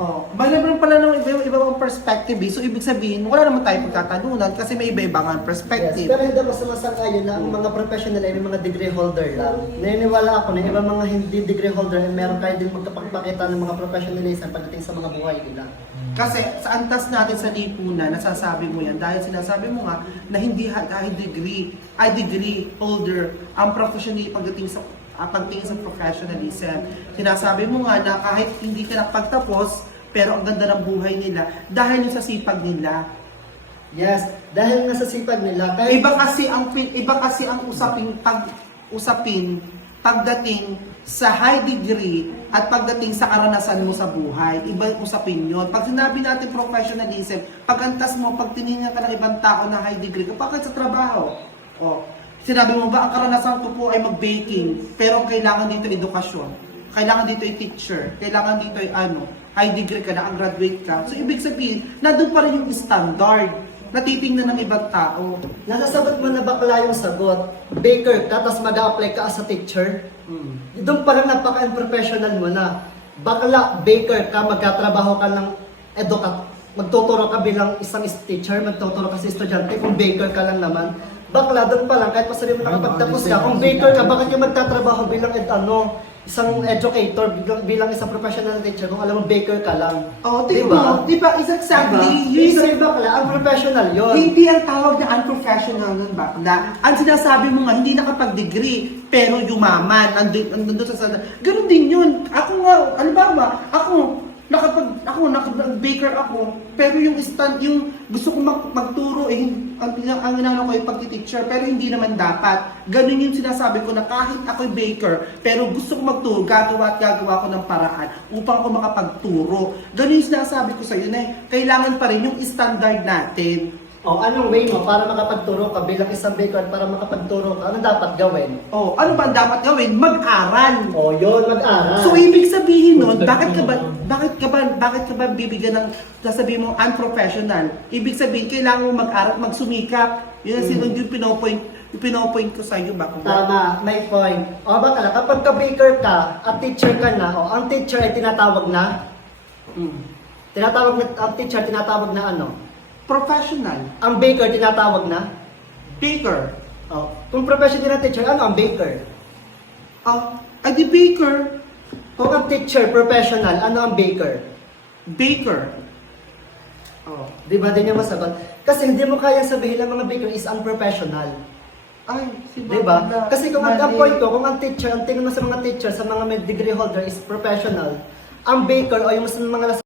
Oh, mayroon pala ng iba-ibang perspective eh. So, ibig sabihin, wala naman tayong pagkatalunan kasi may iba-ibang Yes, perspective. pero hindi ako sumasang-ayon na ang mga professional ay mga degree holder lang. Naniniwala ako na iba mga hindi degree holder ay meron kayo din magkapagpakita ng mga professionalism pagdating sa mga buhay nila. Kasi sa antas natin sa lipunan, nasasabi mo yan dahil sinasabi mo nga na hindi kahit degree holder ang professional pagdating sa professionalism. Sinasabi mo nga na kahit hindi ka nakapagtapos, pero ang ganda ng buhay nila dahil yung sa sipag nila. Yes, dahil nga sa sipag nila, kahit Iba kasi ang usapin pagdating sa high degree at pagdating sa karanasan mo sa buhay. Iba yung usapin yun. Pag sinabi natin professionalism, pag antas mo, pag tinignan ka ng ibang tao na high degree, kapag sa trabaho, sinabi mo ba, ang karanasan ko po ay mag-baking, pero ang kailangan dito ay edukasyon. Kailangan dito ay teacher. Kailangan dito ay high degree ka na, ang graduate ka. So, ibig sabihin, nandun pa rin yung standard na titingnan ng ibang tao. nasasagot mo na bakla yung sagot. Baker ka, tapos mag-a-apply ka as a teacher. Doon pa lang napaka-unprofessional mo na. Bakla, baker ka, magkatrabaho ka ng magtuturo ka bilang isang teacher, magtuturo ka sa estudyante, kung baker ka lang naman. Bakla, doon pa lang, kahit pa sabihin mo nakapagtapos ka, kung baker ka, bakit yung magtatrabaho bilang isang educator, bilang isang professional teacher, kung alam mo baker ka lang. Oh, diba? Is exactly. Isa yung bakla, ang professional yon. Hindi ang tawag na unprofessional nun bakla. Ang sinasabi mo nga, hindi nakapag-degree, pero yumaman, nandun sa ganun din yun. Ako nga, ako, nakapag-baker ako, pero yung gusto kong magturo, ang inano ko yung pagti-teacher, pero hindi naman dapat. Ganun yung sinasabi ko na kahit ako'y baker, pero gusto kong magturo, gagawa ko ng paraan upang ako makapagturo. Ganun yung sinasabi ko sa'yo na kailangan pa rin yung standard natin. Anong way mo para makapagturo ka bilang isang baker, para makapagturo ka, ano dapat gawin? Ano ba ang dapat gawin? Mag-aral. Yun, mag-aral. So, ibig sabihin nun, bakit ka ba bibigyan ng, sasabihin mo, unprofessional? Ibig sabihin, kailangan mo mag-aral, magsumikap. Yun ang yung pinopoint ko sa iyo ba? Tama, may point. Bakala, kapag ka-baker ka at teacher ka na, ang teacher ay tinatawag na? Ang teacher tinatawag na ano? Professional. Ang baker tinatawag na? Baker. Kung professional na teacher, ano ang baker? Di baker. Kung ang teacher, professional, ano ang baker? Baker. Di ba din yung masagot? Kasi hindi mo kaya sabihin na mga baker is unprofessional. Di ba? Kasi kung ang point ko, kung ang teacher, ang tingin mo sa mga teacher, sa mga may degree holder is professional, ang baker o yung mga